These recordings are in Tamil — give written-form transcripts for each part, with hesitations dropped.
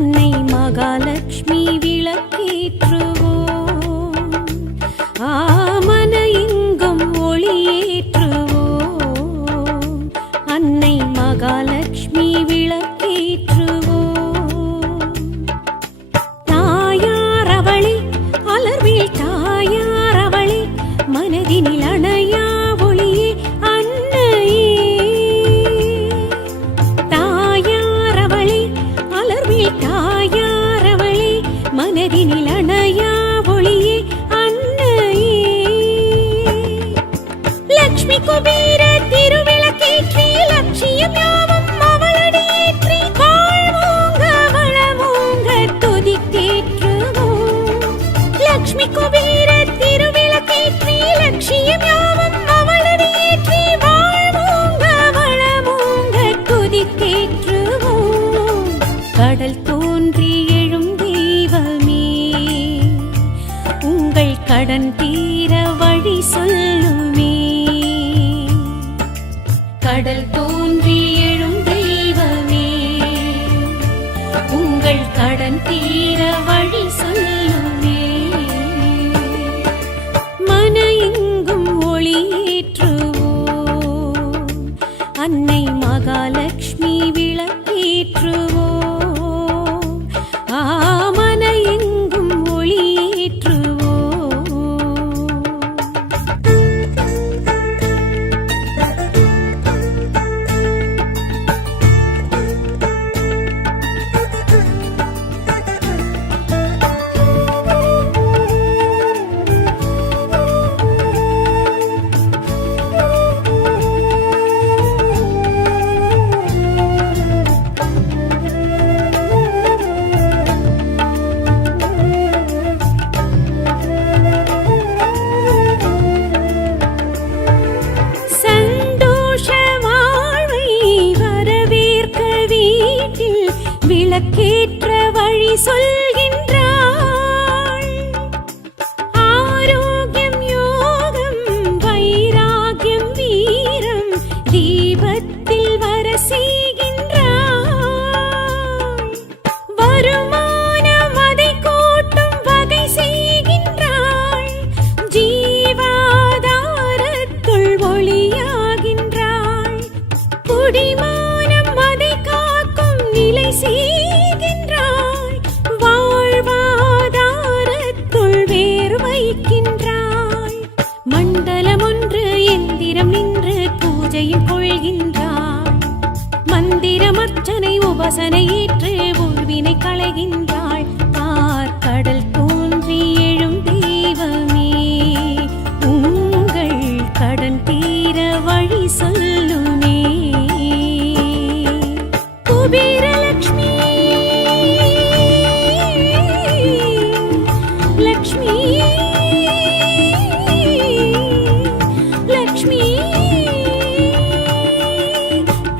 அன்னை மகாலட்சுமி விளக்கேற்றுவோம், ஆமன எங்கும் ஒளியேற்றுவோம். அன்னை மகாலட்சுமி விளக்கேற்றுவோம். தாயார் அவளே, அலர்வில் தாயார் அவளே, மனதினில் அணையா ஒளியே அன்னையே. தாயார் அவளே, அலர்வில் தாயார் அவளே, மனதினில் அணையா ஒளியே அன்னையே. லக்ஷ்மி குபேர திருவிளக்கேற்றி லட்சியம் யாவும் அவளடியேற்றி வாழ்வோங்க வளமோங்க துதிக்கேற்றுவோம். லக்ஷ்மி குபேர திருவிளக்கேற்றி லட்சியம் யாவும் அவளடியேற்றி வாழ்வோங்க வளமோங்க துதிக்கேற்றுவோம். கடல் தோன்றி எழும் தெய்வமே, உங்கள் கடன் தீர வழி சொல்லுமே. கடல் தோன்றி எழும் தெய்வமே, உங்கள் கடன் தீர வழி சொல்லுமே. மன எங்கும் ஒளியேற்றுவோம், அன்னை மகாலட்சுமி விளக்கேற்றுவோம், ஆமன எங்கும் ஒளியேற்றுவோம். சந்தோஷ வாழ்வை வரவேற்க வீட்டில் விளக்கேற்ற வழி சொல்கின்றாள். ஆரோக்கியம் யோகம் வைராகியம் வீரம் தீபத்தில் வர செய்கின்றாள். வருமானம் அதை கூட்டும் வகை செய்கின்றாள். ஜீவாதாரத்துள் ஒளியாகின்றாள். குடிமானம் அதை காக்கும் நிலை செய்கின்றாள். வாழ்வாதாரத்துள் வேறு வைக்கின்றாள். மண்டலம் ஒன்று எந்திரம் நின்று பூஜையில் கொள்கின்றாள். மந்திரம் அர்ச்சனை உபாசனை ஏற்று உள்வினை களைகின்றாள். கடல் தோன்றி எழும் தெய்வமே, உங்கள் கடன் தீர வழி சொல்லுமே. குபேரலக்ஷ்மி லக்ஷ்மி லக்ஷ்மி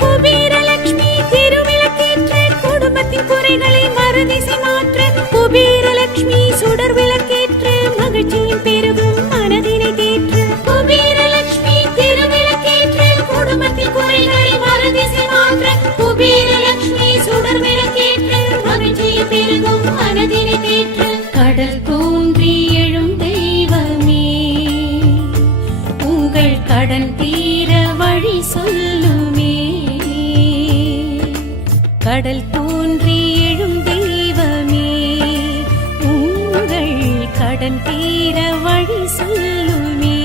குபேரலக்ஷ்மி திருவிளக்கேற்ற குடும்பத்தின் குறைகளை மறுதிசை மாற்ற. குபேரலக்ஷ்மி சுடர் விளக்கேற்று மகிழ்ச்சியின் பெருகும் மனதினை தேற்று. குபேரலக்ஷ்மி திருவிளக்கேற்று குடும்பத்தின் குறைகளை மறுதிசை மாற்ற. குபேரலக்ஷ்மி சுடர் விளக்கேற்று மகிழ்ச்சியின் பெருகும் மனதினை தேற்று. கடல் தோன்றி எழும் தெய்வமே, உங்கள் கடன் தீர வழி சொல்லுமே. கடல் தோன்றி எழும் தெய்வமே, உங்கள் கடன் தீர வழி சொல்லுமே.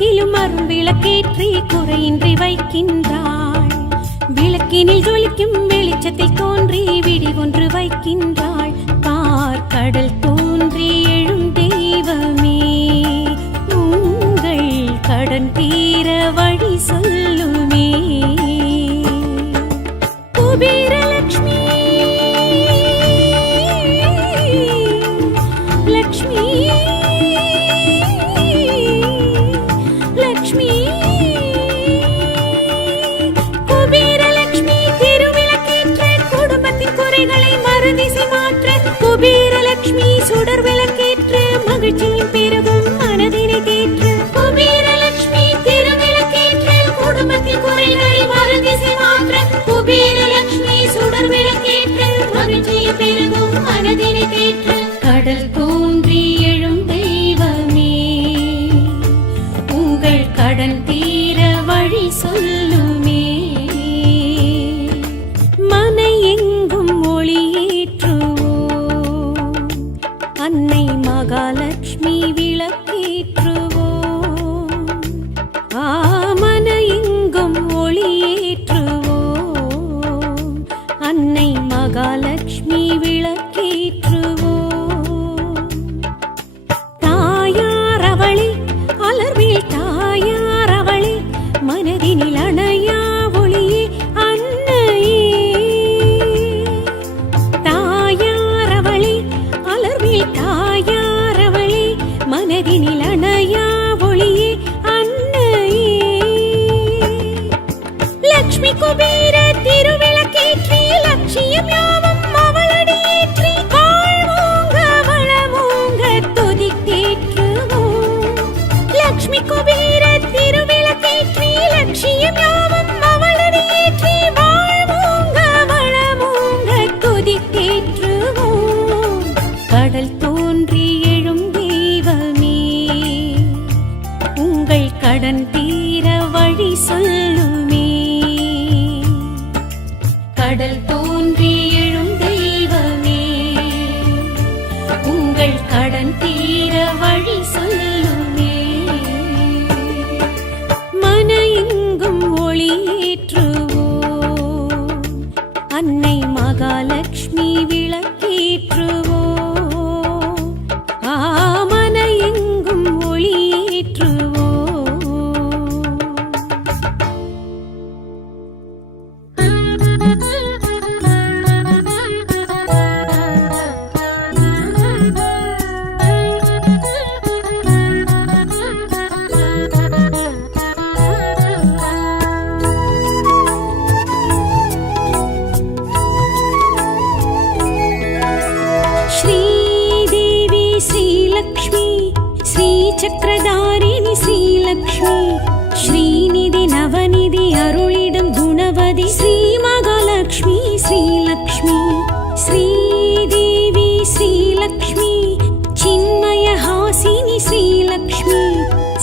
குடத்திலும் அரும் விளக்கேற்றி குறையின்றி வைக்கின்றாள். விளக்கினில் ஜொலிக்கும் வெளிச்சத்தில் தோன்றி விடி ஒன்று வைக்கின்றாள். பார்க்கடல் தோன்றி எழும் தெய்வமே, உங்கள் கடன் தீர வழி சொல்லுமே. குபேரலக்ஷ்மி லக்ஷ்மி லக்ஷ்மி குபேரலக்ஷ்மி திருவிளக்கேற்ற குடும்பத்தின் குறைகளை மறுதிசை மாற்ற. குபேரலக்ஷ்மி சுடர் விளக்கேற்று மகிழ்ச்சியின் பெருகும் மனதினை தேற்று. குபேரலக்ஷ்மி திருவிளக்கேற்ற குடும்பத்தின் குறைகளை மறுதிசை மாற்ற. குபேரலக்ஷ்மி சுடர் விளக்கேற்று மகிழ்ச்சியின் பெருகும் மனதினை தேற்று. கடல் தோன்றி எழும் தெய்வமே, உங்கள் கடன் தீர வழி சொல்லுமே. மனை எங்கும் ஒளியேற்றுவோம், அன்னை மகாலட்சுமி விளக்கேற்றுவோம். மன எங்கும் ஒளியேற்றுவோம், அன்னை மகாலட்சுமி விளக்கேற்றுவோம். அலர்வில் தாயார் அவளே, மனதினில் அணையா ஒளியே அன்னையே. தாயார் அவளே, அலர்வில் தாயார் அவளே, மனதினில் அணையா ஒளியே அன்னையே. லக்ஷ்மி குபேர திருவிளக்கேற்றி லட்சியம் யாவும் அவளடியேற்றி வாழ்வோங்க வளமோங்க துதித்தேற்றுவோம். லக்ஷ்மி குபேர திருவிளக்கேற்றி லட்சியம் யாவும் அவளடியேற்றி வாழ்வோங்க வளமோங்க துதித்தேற்றுவோம். கடல் தோன்றி எழும் தெய்வமே, உங்கள் கடன் தீர வழி சொல்லுமே. கடல் தோன்றி எழும் தெய்வமே, உங்கள் கடன் தீர வழி சொல்லுமே. மன எங்கும் ஒளியேற்றுவோம், அன்னை மகாலட்சுமி விளக்கேற்றுவோம். மன எங்கும் ஒளியேற்றுவோம். श्रीदेवी श्रीलक्ष्मी श्रीचक्रधारिणी श्रीलक्ष्मी श्रीनिधि नवनिधि अरुळिडुम गुणवதி श्री महालक्ष्मी श्रीलक्ष्मी. श्रीदेवी श्रीलक्ष्मी चिन्मयहासिनी श्रीलक्ष्मी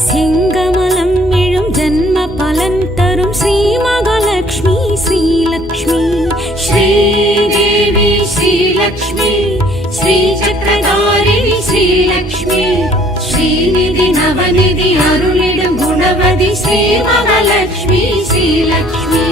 செங்கமலம் எழும் ஜன்ம பலன் தரும் ஸ்ரீ மகாலட்சுமி ஸ்ரீலக்ஷ்மி. ஸ்ரீதேவி ஸ்ரீலக்ஷ்மி ஸ்ரீசக்கரதாரிணி ஸ்ரீலக்ஷ்மி ஸ்ரீநிதி நவநிதி அருளிடும் குணவதி ஸ்ரீ மகாலட்சுமி ஸ்ரீலக்ஷ்மி.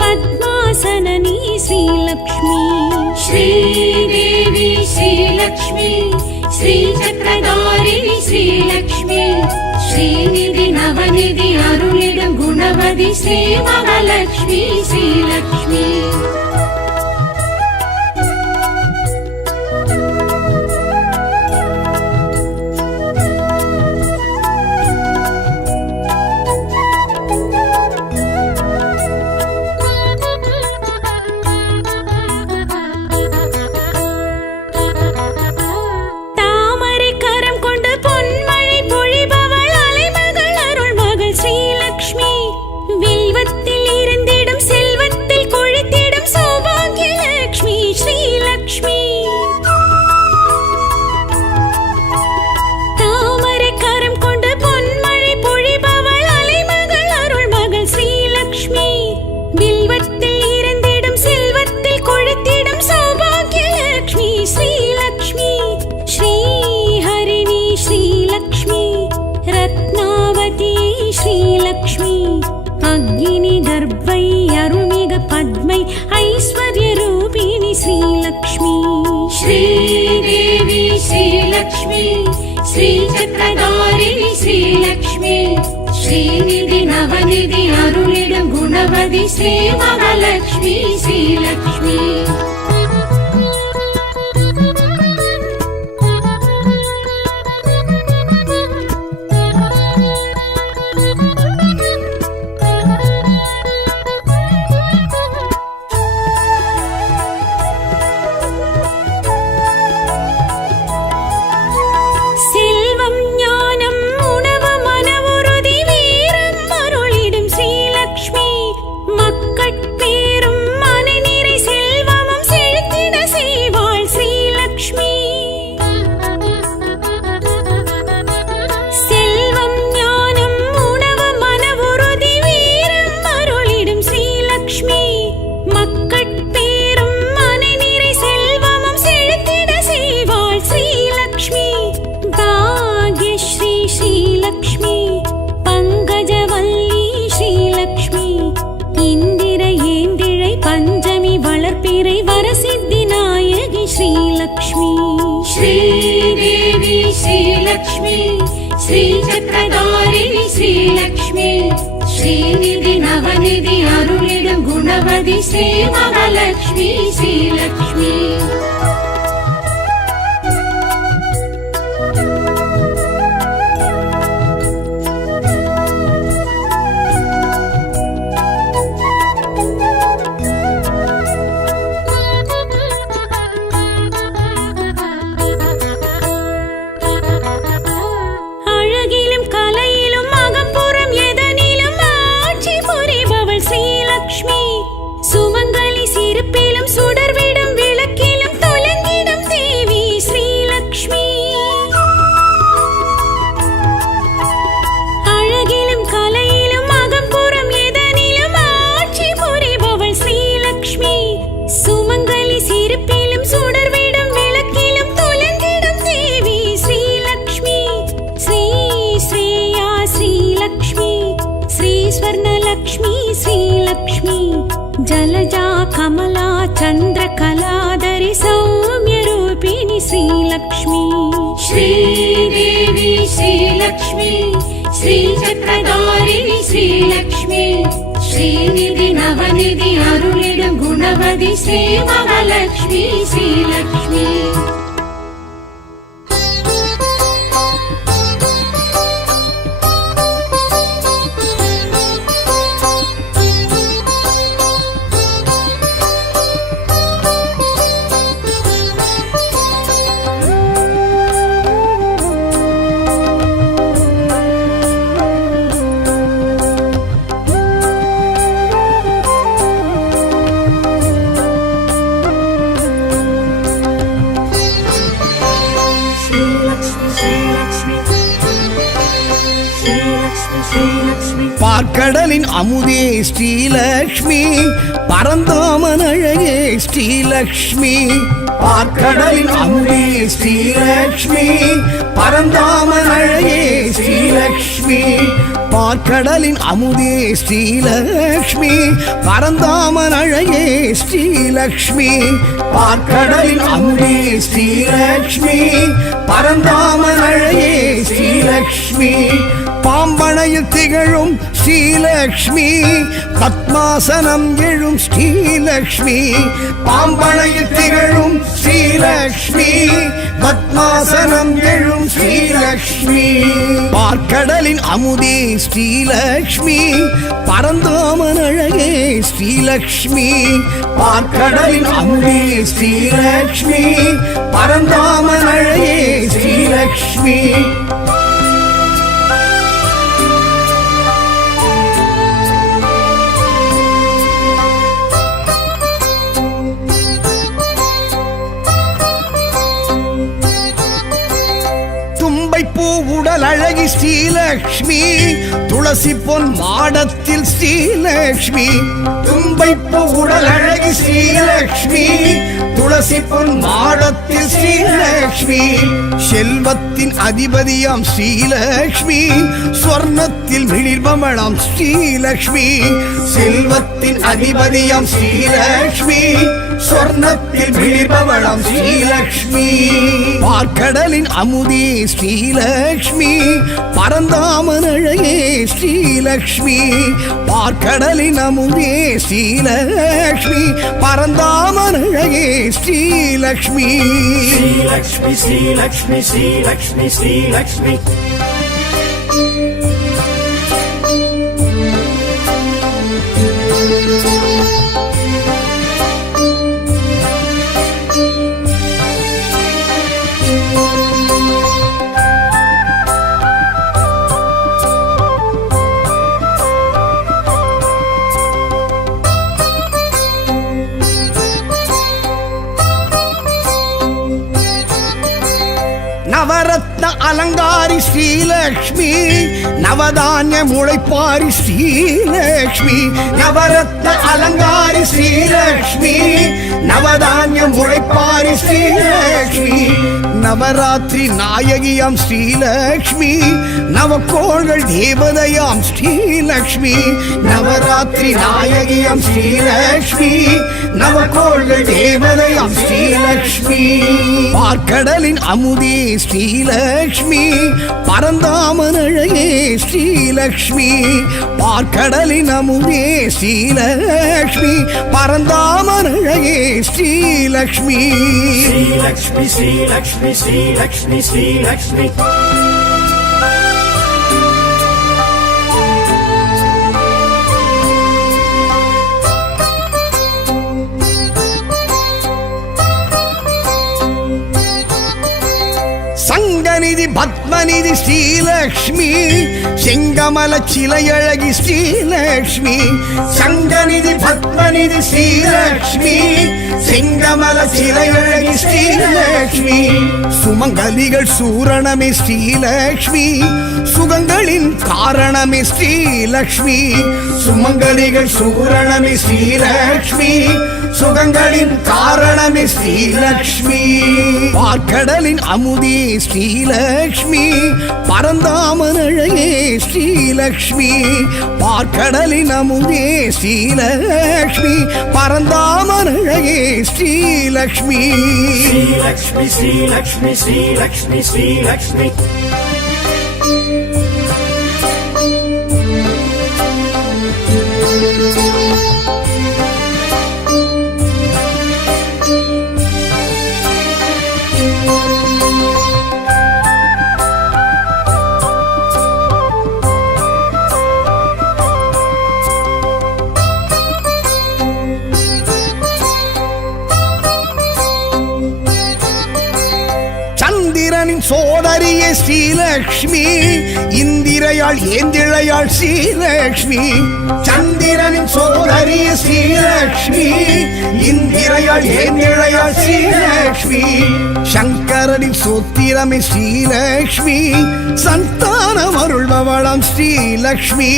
पद्मासननी श्रीलक्ष्मी. श्रीदेवी श्रीलक्ष्मी श्रीचक्रधारिणी श्रीलक्ष्मी श्रीनिधि நவநிதி அருளிடும் குணவதி ஸ்ரீ மகாலட்சுமி ஸ்ரீலக்ஷ்மி. அக்னி கர்ப்பை அருள்மிகு பத்மை ஐஸ்வர்ய ரூபிணி ஸ்ரீலக்ஷ்மி. ஸ்ரீதேவி ஸ்ரீலக்ஷ்மி ஸ்ரீ சக்கரதாரிணி ஸ்ரீலக்ஷ்மி. ஸ்ரீநிதி நவநிதி அருளிடும் குணவதி ஸ்ரீ மகாலட்சுமி ஸ்ரீலக்ஷ்மி. श्रीदेवी श्रीलक्ष्मी श्री चक्रधारिणी श्रीलक्ष्मी. श्रीनिधि नवनिधि अरुளிடும் குணவதி ஸ்ரீ மகாலட்சுமி ஸ்ரீலக்ஷ்மி. जलजा कमला चंद्रकलाधरी सौम्य रूपिणी श्रीलक्ष्मी. श्रीदेवी श्रीलक्ष्मी श्री चक्रधारिणी श्रीलक्ष्मी. श्रीनिधि नवनिधि अरुளிடும் குணவதி ஸ்ரீ மகாலட்சுமி ஸ்ரீலக்ஷ்மி. பார்க்கடலின் அமுதே ஸ்ரீலக்ஷ்மி பரந்தாமன் அழகே ஸ்ரீலக்ஷ்மி. பார்க்கடலின் அமுதே ஸ்ரீலக்ஷ்மி பரந்தாமன் அழகே ஸ்ரீலக்ஷ்மி. பார்க்கடலின் அமுதே ஸ்ரீலக்ஷ்மி பரந்தாமன் அழகே ஸ்ரீலக்ஷ்மி. பார்க்கடலின் அமுதே ஸ்ரீலக்ஷ்மி பரந்தாமன் அழகே ஸ்ரீலக்ஷ்மி. பாம்பனையில் திகழும் ஸ்ரீலக்ஷ்மி பத்மாசனம் எழும் ஸ்ரீலக்ஷ்மி பாம்பனையில் திகழும் ஸ்ரீலக்ஷ்மி பத்மாசனம் எழும் ஸ்ரீலக்ஷ்மி பார்க்கடலின் அமுதே ஸ்ரீலக்ஷ்மி பரந்தாமன் அழகே ஸ்ரீலக்ஷ்மி பார்க்கடலின் அமுதே ஸ்ரீலக்ஷ்மி பரந்தாமன் அழகே ஸ்ரீலக்ஷ்மி தும்பைப்பூ உடல் அழகி ஸ்ரீலக்ஷ்மி துளசி பொன் மாடத்தில் ஸ்ரீலக்ஷ்மி தும்பைப்பூ உடல் அழகி ஸ்ரீலக்ஷ்மி துளசி பொன் மாடத்தில் ஸ்ரீலக்ஷ்மி செல்வத்தின் அதிபதியாம் ஸ்ரீலக்ஷ்மி ஸ்வர்ணத்தில் மிளிர்பமளாம் ஸ்ரீலக்ஷ்மி செல்வத்தின் அதிபதியாம் ஸ்ரீலக்ஷ்மி ஸ்வர்ணத்தில் மிளிர்பவளாம் ஸ்ரீலக்ஷ்மி பார்க்கடலின் அமுதே ஸ்ரீலக்ஷ்மி பரந்தாமன் அழகே ஸ்ரீலக்ஷ்மி பார்க்கடலின் அமுதே ஸ்ரீலக்ஷ்மி பரந்தாமன் அழகே ஸ்ரீலக்ஷ்மி ஸ்ரீலக்ஷ்மி ஸ்ரீலக்ஷ்மி ஸ்ரீலக்ஷ்மி ஸ்ரீலக்ஷ்மி நவரத்ன அலங்காரி ஸ்ரீலக்ஷ்மி நவதானிய முளைப்பாரி ஸ்ரீலக்ஷ்மி நவரத்ன அலங்காரி ஸ்ரீலக்ஷ்மி நவதானிய முளைப்பாரி ஸ்ரீலக்ஷ்மி நவராத்திரி நாயகியாம் ஸ்ரீலக்ஷ்மி நவக்கோள்கள் தேவதையாம் ஸ்ரீலக்ஷ்மி நவராத்திரி நாயகியாம் ஸ்ரீலக்ஷ்மி நவக்கோள்கள் தேவதையாம் ஸ்ரீலக்ஷ்மி பார்க்கடலின் அமுதே ஸ்ரீலக்ஷ்மி பரந்தாமன் அழகே ஸ்ரீலக்ஷ்மி பார்க்கடலின் அமுதே ஸ்ரீலக்ஷ்மி பரந்தாமன் அழகே ஸ்ரீலக்ஷ்மி ஸ்ரீலக்ஷ்மி ஸ்ரீலக்ஷ்மி ஸ்ரீலக்ஷ்மி ஸ்ரீலக்ஷ்மி சங்கநிதி பத்மநிதி ஸ்ரீலக்ஷ்மி செங்கமல சிலையழகி ஸ்ரீலக்ஷ்மி சங்கநிதி பத்மநிதி ஸ்ரீலக்ஷ்மி செங்கமல சிலையழகி ஸ்ரீலக்ஷ்மி சுமங்கலிகள் சூரணமே ஸ்ரீலக்ஷ்மி சுகங்களின் காரணமே ஸ்ரீலக்ஷ்மி சுமங்கலிகள் சூரணமே ஸ்ரீலக்ஷ்மி சுகங்களின் காரணமே ஸ்ரீலக்ஷ்மி பார்க்கடலின் அமுதே ஸ்ரீலக்ஷ்மி பரந்தாமன் அழகே ஸ்ரீலக்ஷ்மி பார்க்கடலின் அமுதே ஸ்ரீலக்ஷ்மி பரந்தாமன் அழகே ஸ்ரீலக்ஷ்மி ஸ்ரீலக்ஷ்மி ஸ்ரீலக்ஷ்மி ஸ்ரீலக்ஷ்மி ஸ்ரீலக்ஷ்மி சோதரியே ஸ்ரீலக்ஷ்மி இந்திரையாள் ஏந்திழையாள் ஸ்ரீலக்ஷ்மி சந்திரனின் சோதரியே ஸ்ரீலக்ஷ்மி இந்திரையாள் ஏந்திழையாள் ஸ்ரீலக்ஷ்மி சங்கரனின் சோத்திரமே ஸ்ரீலக்ஷ்மி சந்தானம் அருள்பவளாம் ஸ்ரீலக்ஷ்மி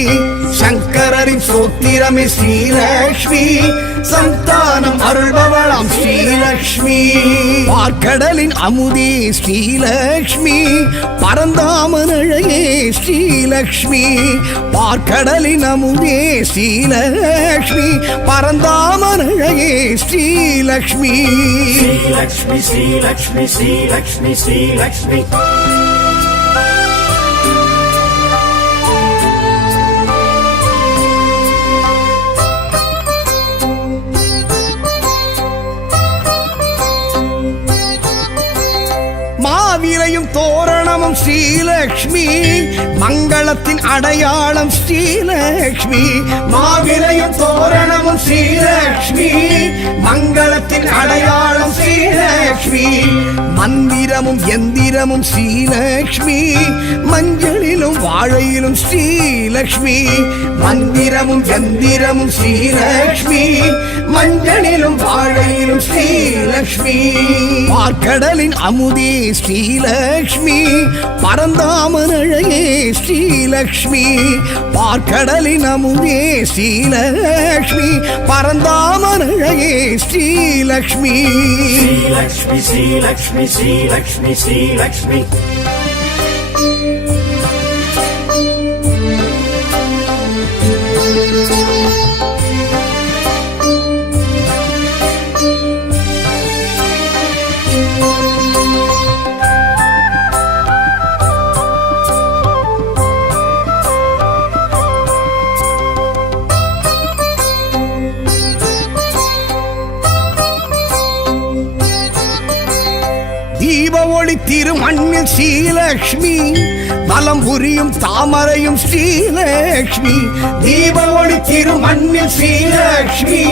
சங்கரனின் சோத்திரமே ஸ்ரீலக்ஷ்மி சந்தானம் அருள்பவளாம் ஸ்ரீலக்ஷ்மி பார்க்கடலின் அமுதே ஸ்ரீலக்ஷ்மி பரந்தாமன் அழகே ஸ்ரீலக்ஷ்மி பார்க்கடலின் அமுதே ஸ்ரீலக்ஷ்மி பரந்தாமன் அழகே ஸ்ரீலக்ஷ்மி ஸ்ரீலக்ஷ்மி ஸ்ரீலக்ஷ்மி ஸ்ரீலக்ஷ்மி ஸ்ரீலக்ஷ்மி மாவிலையும் தோரணமும் ஸ்ரீலக்ஷ்மி மங்களத்தின் அடையாளம் ஸ்ரீலக்ஷ்மி மாவிலையும் தோரணமும் ஸ்ரீலக்ஷ்மி மங்களத்தின் அடையாளம் ஸ்ரீலக்ஷ்மி மந்திரமும் எந்திரமும் ஸ்ரீலக்ஷ்மி மஞ்சளிலும் வாழையிலும் ஸ்ரீலக்ஷ்மி மந்திரமும் எந்திரமும் ஸ்ரீலக்ஷ்மி மஞ்சளிலும் வாழையிலும் ஸ்ரீலக்ஷ்மி பார்க்கடலின் அமுதே ஸ்ரீலக்ஷ்மி பரந்தாமன் அழகே ஸ்ரீலக்ஷ்மி பார்க்கடலின் அமுதே ஸ்ரீலக்ஷ்மி பரந்தாமன் அழகே ஸ்ரீலக்ஷ்மி ஸ்ரீலக்ஷ்மி ஸ்ரீலக்ஷ்மி ஸ்ரீலக்ஷ்மி ஸ்ரீலக்ஷ்மி தீப ஒளி திருமண்ணில் ஸ்ரீலக்ஷ்மி வலம் புரியும் தாமரையும் ஸ்ரீலக்ஷ்மி தீப ஒளி திருமண்ணில் ஸ்ரீலக்ஷ்மி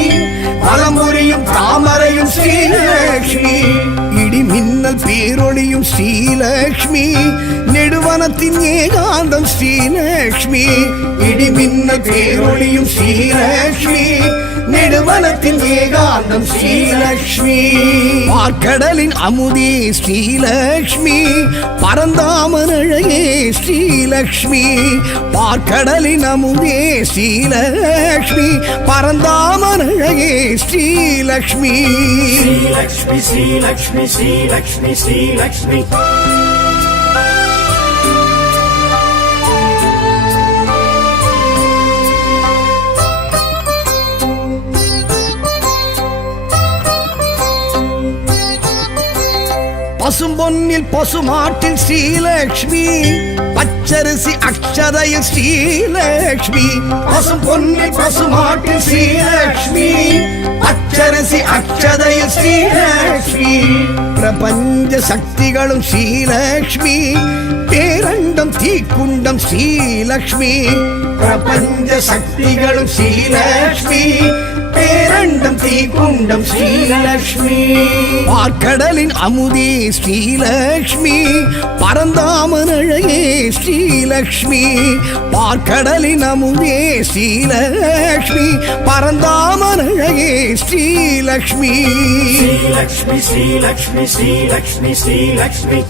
வலம் புரியும் தாமரையும் ஸ்ரீலக்ஷ்மி இடி மின்னல் பேரொளியும் ஸ்ரீலக்ஷ்மி நெடுவனத்தின் ஏகாந்தம் ஸ்ரீலக்ஷ்மி இடி மின்னல் பேரொளியும் ஸ்ரீலக்ஷ்மி நெடுவனத்தின் ஏகாந்தம் ஸ்ரீலக்ஷ்மி பார்க்கடலின் அமுதே ஸ்ரீலக்ஷ்மி பரந்தாமன் அழகே ஸ்ரீலக்ஷ்மி பார்க்கடலின் அமுதே ஸ்ரீலக்ஷ்மி பரந்தாமன் அழகே ஸ்ரீலக்ஷ்மி ஸ்ரீலக்ஷ்மி ஸ்ரீலக்ஷ்மி ஸ்ரீலக்ஷ்மி ஸ்ரீலக்ஷ்மி பசும்பொன்னில் பசுமாட்டில் ஸ்ரீலக்ஷ்மி பச்சரிசி அக்ஷதையில் ஸ்ரீலக்ஷ்மி பசும்பொன்னில் பசுமாட்டில் ஸ்ரீலக்ஷ்மி பச்சரிசி அக்ஷதையில் ஸ்ரீலக்ஷ்மி பிரபஞ்ச சக்திகளும் ஸ்ரீலக்ஷ்மி பேரண்டம் தீக்குண்டம் ஸ்ரீலக்ஷ்மி பிரபஞ்ச சக்திகளும் ஸ்ரீலக்ஷ்மி பேரண்டம் தீக்குண்டம் ஸ்ரீலக்ஷ்மி பார்க்கடலின் அமுதே ஸ்ரீலக்ஷ்மி பரந்தாமன் அழகே ஸ்ரீலக்ஷ்மி பார்க்கடலின் அமுதே ஸ்ரீலக்ஷ்மி பரந்தாமன் அழகே ஸ்ரீலக்ஷ்மி ஸ்ரீலக்ஷ்மி ஸ்ரீலக்ஷ்மி ஸ்ரீலக்ஷ்மி ஸ்ரீலக்ஷ்மி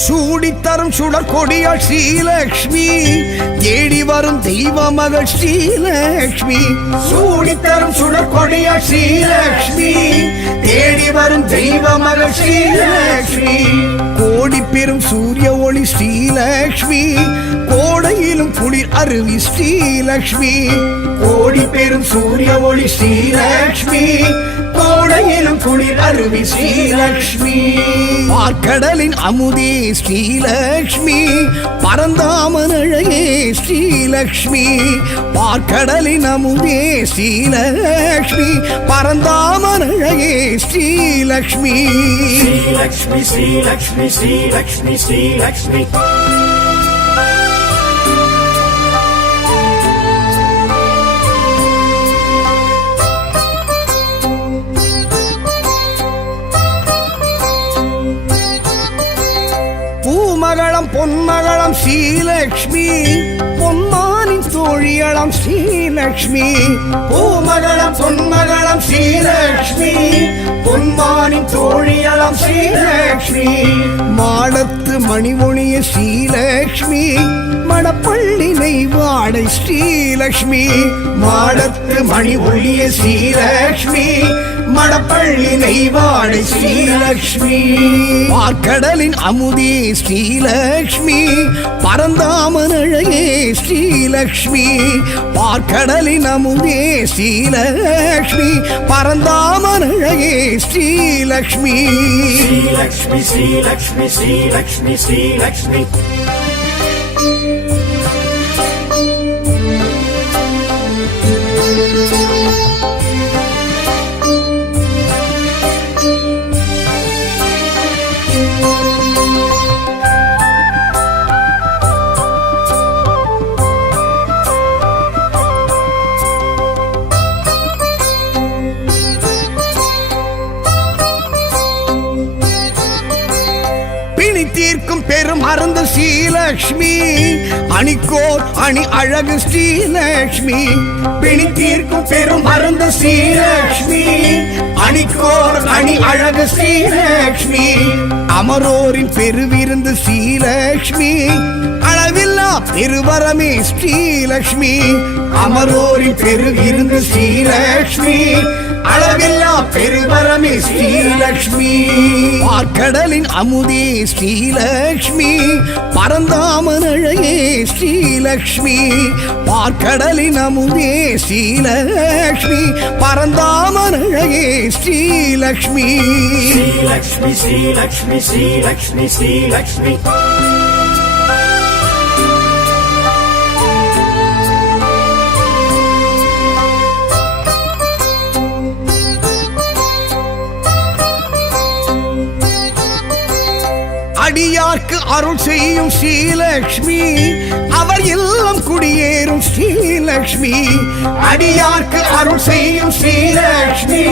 சூடித்தரும் சுடர் கொடியாள் ஸ்ரீலக்ஷ்மி தேடி வரும் தெய்வ மகள் ஸ்ரீலக்ஷ்மி சூடித்தரும் சுடர் கொடியாள் ஸ்ரீலக்ஷ்மி தேடி வரும் தெய்வ மகள் ஸ்ரீலக்ஷ்மி கோடி பெரும் சூரிய ஒளி ஸ்ரீலக்ஷ்மி கோடையிலும் குளிர் அருவி ஸ்ரீலக்ஷ்மி கோடி பெரும் சூரிய ஒளி ஸ்ரீலக்ஷ்மி கோடையிலும் குளிர் அருவி ஸ்ரீலக்ஷ்மி பார்க்கடலின் அமுதே ஸ்ரீலக்ஷ்மி பரந்தாமன் அழகே ஸ்ரீலக்ஷ்மி பார்க்கடலின் அமுதே ஸ்ரீலக்ஷ்மி பரந்தாமன் அழகே ஸ்ரீலக்ஷ்மி ஸ்ரீலக்ஷ்மி ஸ்ரீலக்ஷ்மி ஸ்ரீலக்ஷ்மி ஸ்ரீலக்ஷ்மி பூமகளம் பொன்மகளம் ஸ்ரீலக்ஷ்மி பொன்மானின் தோழியளம் ஸ்ரீலக்ஷ்மி பூமகளம் பொன்மகளம் ஸ்ரீலக்ஷ்மி பொன்மானின் தோழியளம் ஸ்ரீலக்ஷ்மி மாடத்து மணிமொழிய ஸ்ரீலக்ஷ்மி மணப்பள்ளி நெய்வாடை ஸ்ரீலக்ஷ்மி மாடத்து மணி ஒளிய ஸ்ரீலக்ஷ்மி மடப்பள்ளி நெய்வாடை ஸ்ரீலக்ஷ்மி பார்க்கடலின் அமுதே ஸ்ரீலக்ஷ்மி பரந்தாமன் அழகே ஸ்ரீலக்ஷ்மி பார்க்கடலின் அமுதே ஸ்ரீலக்ஷ்மி பரந்தாமன் அழகே ஸ்ரீலக்ஷ்மி ஸ்ரீலக்ஷ்மி ஸ்ரீலக்ஷ்மி ஸ்ரீலக்ஷ்மி ஸ்ரீலக்ஷ்மி தீர்க்கும் பெரும் மருந்து ஸ்ரீலக்ஷ்மி அணிக்கோர் அணி அழகு ஸ்ரீலக்ஷ்மி பிணி தீர்க்கும் பெரும் மருந்து ஸ்ரீலக்ஷ்மி அணிக்கோர் அணி அழகு ஸ்ரீலக்ஷ்மி அமரோரின் பெருவிருந்து ஸ்ரீலக்ஷ்மி அளவில்லா பெருவரமே ஸ்ரீலக்ஷ்மி அமரோரின் பெருவிருந்து ஸ்ரீலக்ஷ்மி அளவில்லா பெருவரமே ஸ்ரீலக்ஷ்மி பார்க்கடலின் அமுதே ஸ்ரீலக்ஷ்மி பரந்தாமன் அழகே ஸ்ரீலக்ஷ்மி பார்க்கடலின் அமுதே ஸ்ரீலக்ஷ்மி பரந்தாமன் அழகே ஸ்ரீலக்ஷ்மி ஸ்ரீலக்ஷ்மி ஸ்ரீலக்ஷ்மி ஸ்ரீலக்ஷ்மி ஸ்ரீலக்ஷ்மி அடியார்க்கு அருள் செய்யும் ஸ்ரீலக்ஷ்மி அவர் இல்லம் குடியேறும் ஸ்ரீலக்ஷ்மி அடியார்க்கு அருள் செய்யும் ஸ்ரீலக்ஷ்மி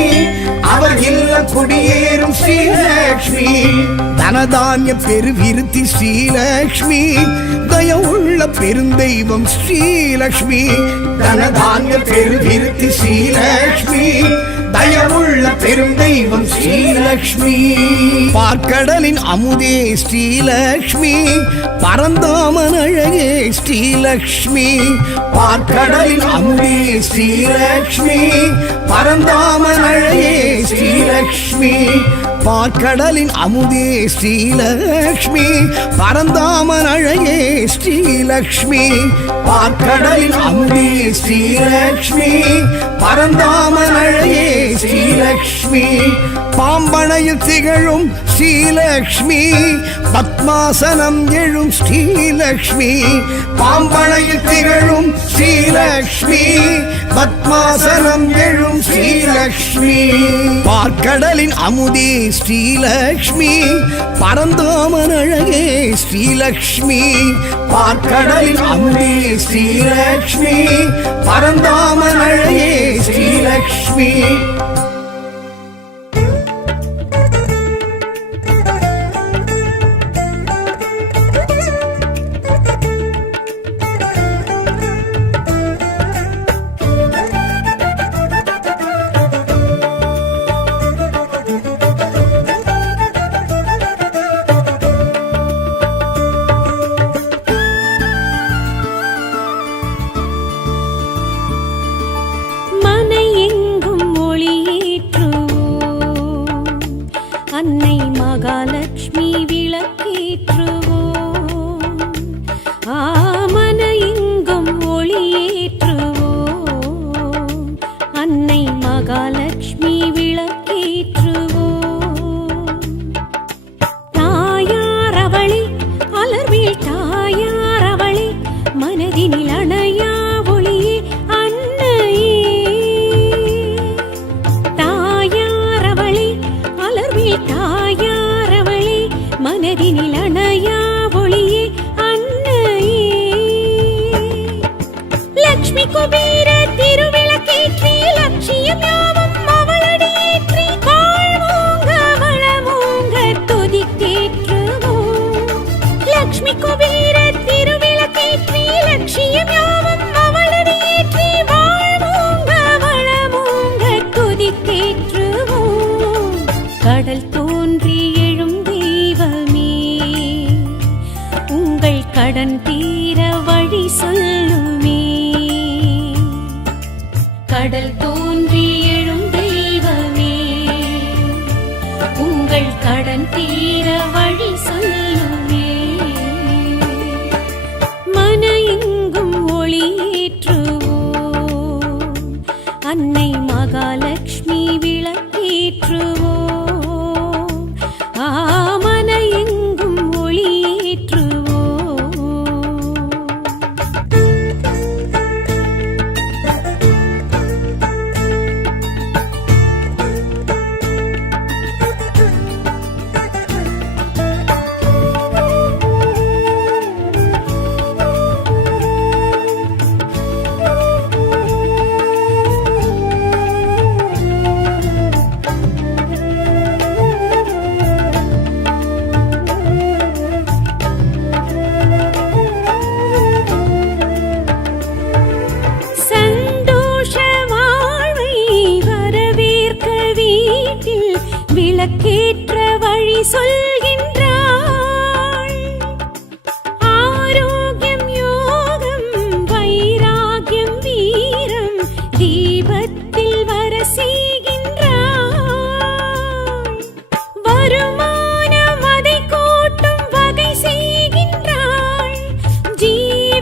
அவர் இல்லம் குடியேறும் ஸ்ரீலக்ஷ்மி தனதானிய பெருவிருத்தி ஸ்ரீலக்ஷ்மி தயவுள்ள பெருந்தெய்வம் ஸ்ரீலக்ஷ்மி தனதானிய பெருவிருத்தி ஸ்ரீலக்ஷ்மி தயவுள்ள பெருந்தெய்வம் ஸ்ரீலக்ஷ்மி பார்க்கடலின் அமுதே ஸ்ரீலக்ஷ்மி பரந்தாமன் அழகே ஸ்ரீலக்ஷ்மி பார்க்கடலின் அமுதே ஸ்ரீலக்ஷ்மி பரந்தாமன் அழகே ஸ்ரீலக்ஷ்மி பார்க்கடலின் அமுதே ஸ்ரீலக்ஷ்மி பரந்தாமன் அழகே ஸ்ரீலக்ஷ்மி பார்க்கடலின் அமுதே ஸ்ரீலக்ஷ்மி பரந்தாமன் அழகே ஸ்ரீலக்ஷ்மி பாம்பனையில் திகழும் ஸ்ரீலக்ஷ்மி பத்மாசனம் எழும் ஸ்ரீலக்ஷ்மி பாம்பனையில் திகழும் ஸ்ரீலக்ஷ்மி பத்மாசனம் எழும் ஸ்ரீலக்ஷ்மி பார்க்கடலின் அமுதே ஸ்ரீலக்ஷ்மி பரந்தாமன் அழகே ஸ்ரீலக்ஷ்மி பார்க்கடலின் அமுதே ஸ்ரீலக்ஷ்மி பரந்தாமன் அழகே ஸ்ரீலக்ஷ்மி அன்னை மகாலட்சுமி விளக்கேற்றுவோம் ஆமன எங்கும் ஒளியேற்றுவோம் அன்னை மகாலட்சுமி விளக்கேற்றுவோம் தாயார் அவளே அலர்வில் தாயார் அவளே மனதினில் அணையா ஒளியே அன்னையே தாயார் அவளே அலர்வில் தாயார் அவளே மனதினில் அணையா ஒளியே அன்னையே லக்ஷ்மி குபேர திருவிளக்கேற்றி லட்சியம் யாவும் அவளடியேற்றி வாழ்வோங்க வளமோங்க துதிக்கேற்றுவோம் லக்ஷ்மி குபேர திருவிளக்கேற்றி லட்சியம் யாவும் அவளடியேற்றி வாழ்வோங்க வளமோங்க துதிக்கேற்றுவோம் கடல் தோன்றி எழும் தெய்வமே உங்கள் கடன் தீர வழி சொல்லும் கடல் தோன்றி எழும் தெய்வமே, உங்கள் கடன் தீர வழி சொல்லுமே. மன எங்கும் ஒளியேற்றுவோம், அன்னை மகாலட்சுமி விளக்கேற்றுவோம். மன எங்கும் ஒளியேற்றுவோம். விளக்கேற்ற வழி சொல்கின்றாள். ஆரோக்கியம் யோகம் வைராகியம் வீரம் தீபத்தில் வர செய்கின்றாள். வருமானம் அதை கூட்டும் வகை செய்கின்றாள். ஜீவாதாரத்துள்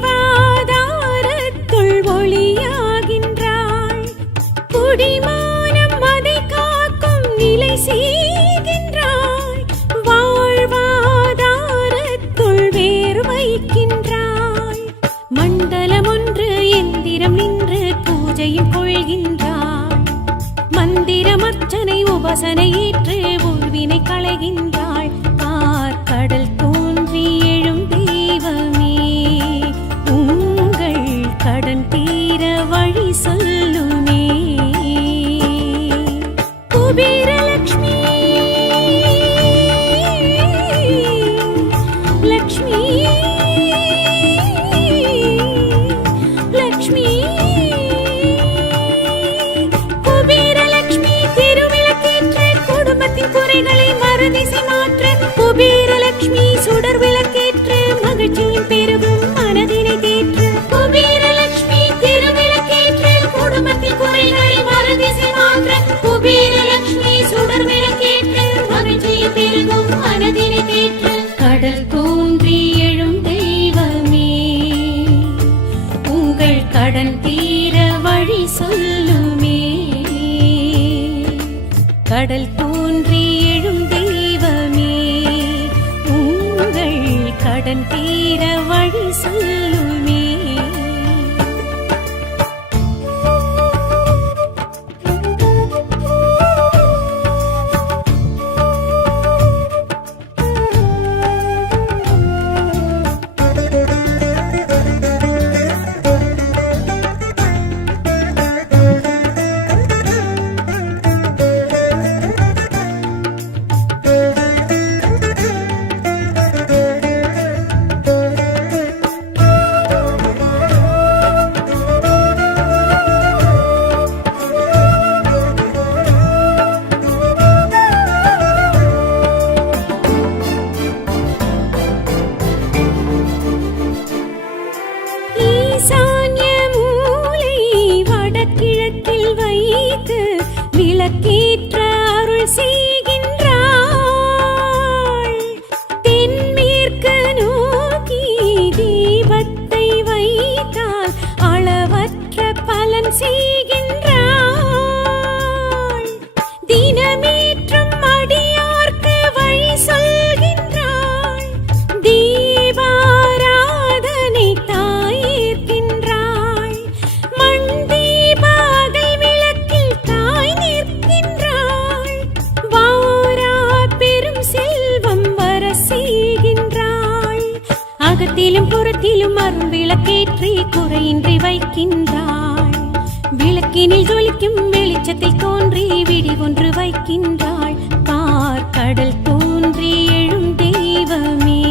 ஒளியாகின்றாள். குடிமானம் அதை காக்கும் நிலை செய்கின்றாய். வாழ்வாதாரத்துள் வேறு வைக்கின்றாய். மண்டலம் ஒன்று எந்திரம் நின்று பூஜையும் கொள்கின்றாய். மந்திரம் அர்ச்சனை உபாசனை ஏற்று உள்வினை களைகின்றாள். கடல் தோன்றி எழும் தெய்வமே, உங்கள் கடன் தீர வழி சொல்லுமே. குபேரலட்சுமி லட்சுமி லட்சுமி குபேரலட்சுமி திருவிளக்கேற்ற குடும்பத்தின் குறைகளை மறுதிசை மாற்ற. குபேரலட்சுமி சுடர் விளக்கேற்று மகிழ்ச்சியின் பெருகும் மனதினை தேற்று. குபேரலட்சுமி திருவிளக்கேற்ற குடும்பத்தின் குறைகளை மறுதிசை மாற்ற. குபேரலட்சுமி சுடர் விளக்கேற்று மகிழ்ச்சியின் பெருகும் மனதினை தேற்று. கடல் தோன்றி எழும் தெய்வமே, உங்கள் கடன் தீர வழி சொல்லுமே. கடல் தோன்றி எழும் தெய்வமே, உங்கள் கடன் தீர வழி சொல்லுமே. விளக்கேற்ற அருள் செய்கின்றாள். தென்மேற்கு நோக்கி தீபத்தை வைத்தால் அளவற்ற பலன் செய்கின்றாள். தினமேற்றும் அடியார்க்கு வழி சொல்கின்றாள். தீபாராதனை தாயேற்கின்றாள். மண் தீப அகல் விளக்கில் தாய் நிற்கின்றாள். வாரா பெரும் செல்வம் வர செய்கின்றாள். அகத்திலும் புறத்திலும் அருள் விளக்கேற்றி குறையின்றி வைக்கின்றாள். விளக்கினில் ஜொலிக்கும் வெளிச்சத்தில் தோன்றி விடி ஒன்று வைக்கின்றாள். கடல் தோன்றி எழும் தெய்வமே,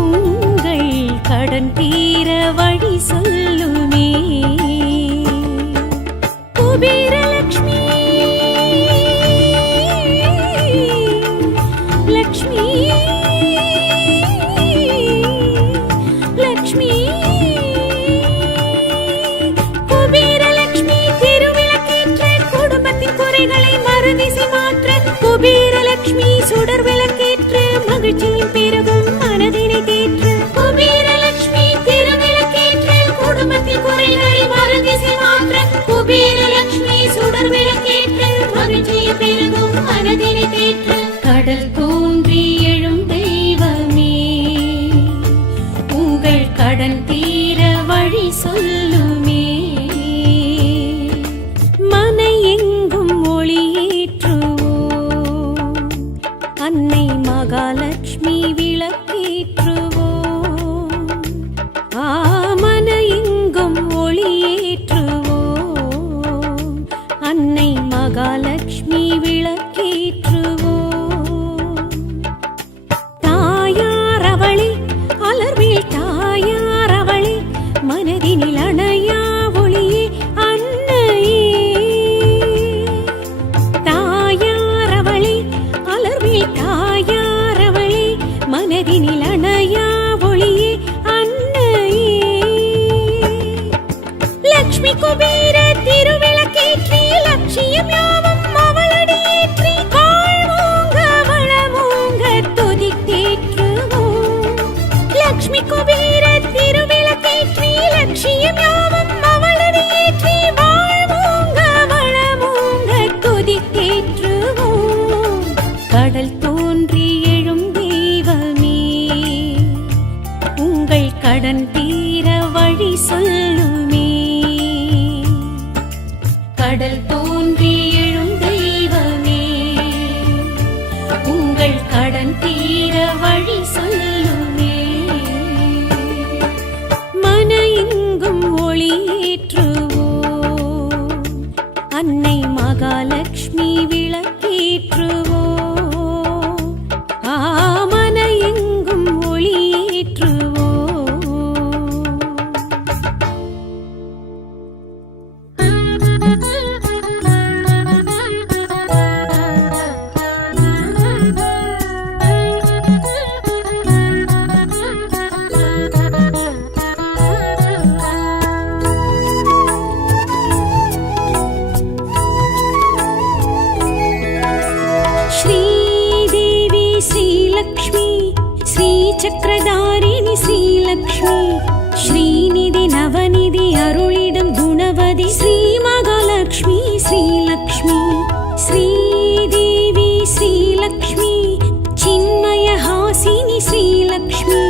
உங்கள் கடன் தீர வழி சொல்லுமே. குபேரலட்சுமி லட்சுமி லட்சுமி குபேரலட்சுமி கடன் தீர வழி சொல்லுமே. மனை எங்கும் ஒளியேற்றுவோம், அன்னை மகாலட்சுமி விளக்கேற்றுவோம். மன எங்கும் ஒளியேற்றுவோம், அன்னை மகாலட்சுமி விளக்கேற்றுவோம். தாயார் அவளே, அலர்வேல் தாயார் அவளே, மனதினில் அணையா ஒளியே அன்னையே. தாயார் அவளே, அலர்வேல் தாயார் அவளே, மனதினில் அணையா ஒளியே அன்னையே. லக்ஷ்மி குபேர திருவிளக்கேற்றி லட்சியம் யாவும் அவளடியேற்றி வாழ்வோங்க வளமோங்க துதித்தேற்றுவோம். லக்ஷ்மி குபேர திருவிளக்கேற்றி லட்சியம் யாவும் அவளடியேற்றி வாழ்வோங்க வளமோங்க துதித்தேற்றுவோம். கடல் தோன்றி எழும் தெய்வமே, உங்கள் கடன் தீர வழி சொல்லுமே. கடல் தோன்றி எழும் தெய்வமே, உங்கள் கடன் தீர வழி சொல்லுமே. மன எங்கும் ஒளியேற்றுவோம், அன்னை மகாலட்சுமி விளக்கேற்றுவோம். மன எங்கும் ஒளியேற்றுவோம். श्रीदेवी श्रीलक्ष्मी श्रीचक्रधारिणि श्रीलक्ष्मी श्रीनिधि नवनिधि अरुळिडम गुणवதி श्रीमहालक्ष्मी श्रीलक्ष्मी. श्रीदेवी श्रीलक्ष्मी चिन्मयहासिनी श्रीलक्ष्मी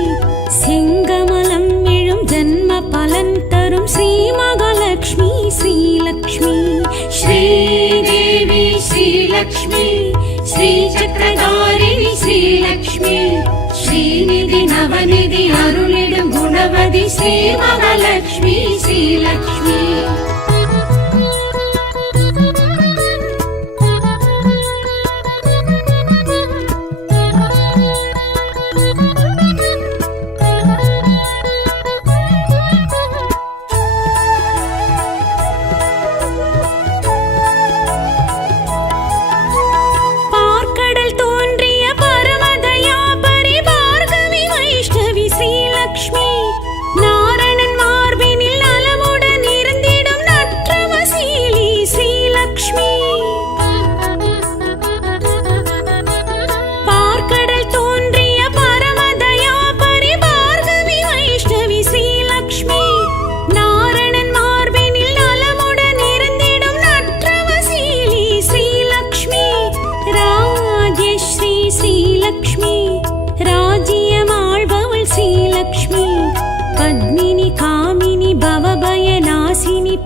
செங்கமலம் எழும் ஜன்ம பலன் தரும் ஸ்ரீமகாலட்சுமி ஸ்ரீலக்ஷ்மி. ஸ்ரீதேவி ஸ்ரீலக்ஷ்மி ஸ்ரீசக்கரதாரிணி ஸ்ரீலக்ஷ்மி ஸ்ரீநிதி நவநிதி அருளிடும் குணவதி ஸ்ரீமகாலட்சுமி ஸ்ரீலக்ஷ்மி.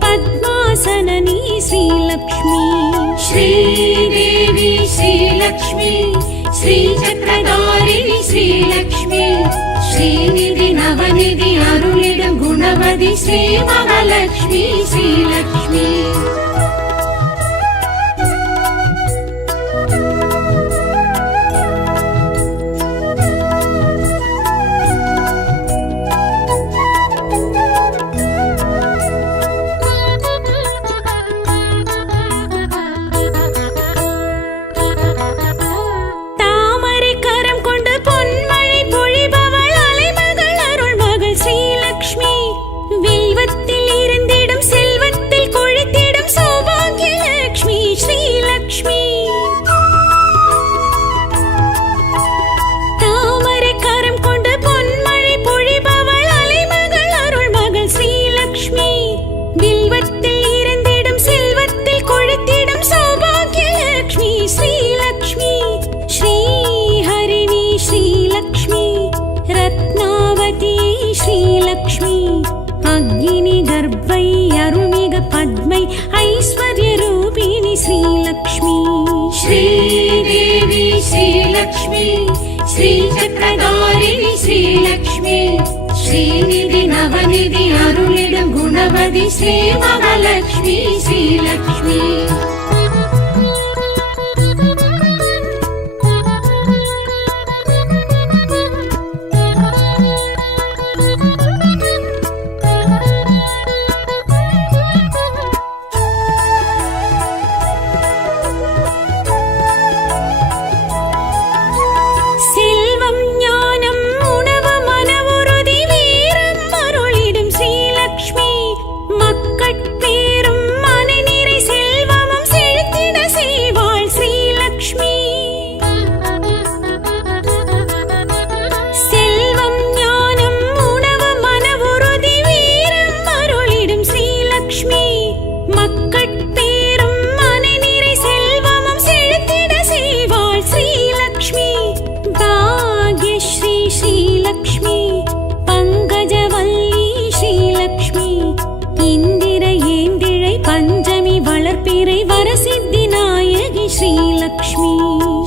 पद्मासननी श्रीलक्ष्मी. श्रीदेवी श्रीलक्ष्मी श्रीचक्रधारिणि श्रीलक्ष्मी श्रीनिधि नवनिधि अरुளிடும் गुणवதி श्रीमहालक्ष्मी श्रीलक्ष्मी. श्रीलक्ष्मी ஸ்ரீலக்ஷ்மி அக்னி கர்ப்பை அருள்மிகு பத்மை ஐஸ்வர்ய ரூபிணி ஸ்ரீலக்ஷ்மி ஸ்ரீதேவி ஸ்ரீலக்ஷ்மி ஸ்ரீசக்கரதாரிணி ஸ்ரீலக்ஷ்மி ஸ்ரீநிதி நவநிதி அருளிடும் குணவதி ஸ்ரீ மகாலட்சுமி ஸ்ரீலக்ஷ்மி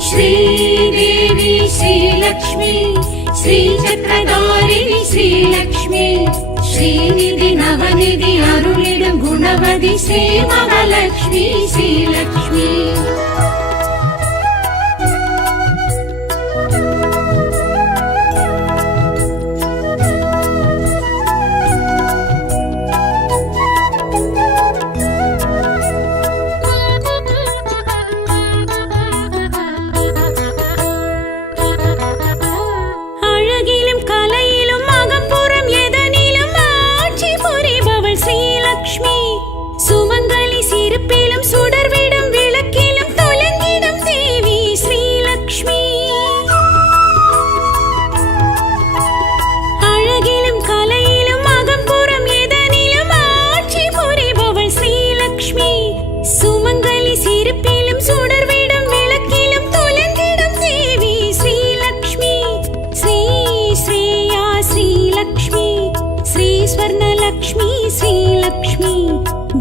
श्रीदेवी श्रीलक्ष्मी श्रीचक्रधारिणी श्रीलक्ष्मी श्रीनिधि नवनिधि अरुளிடும் गुणवதி श्री महालक्ष्मी श्रीलक्ष्मी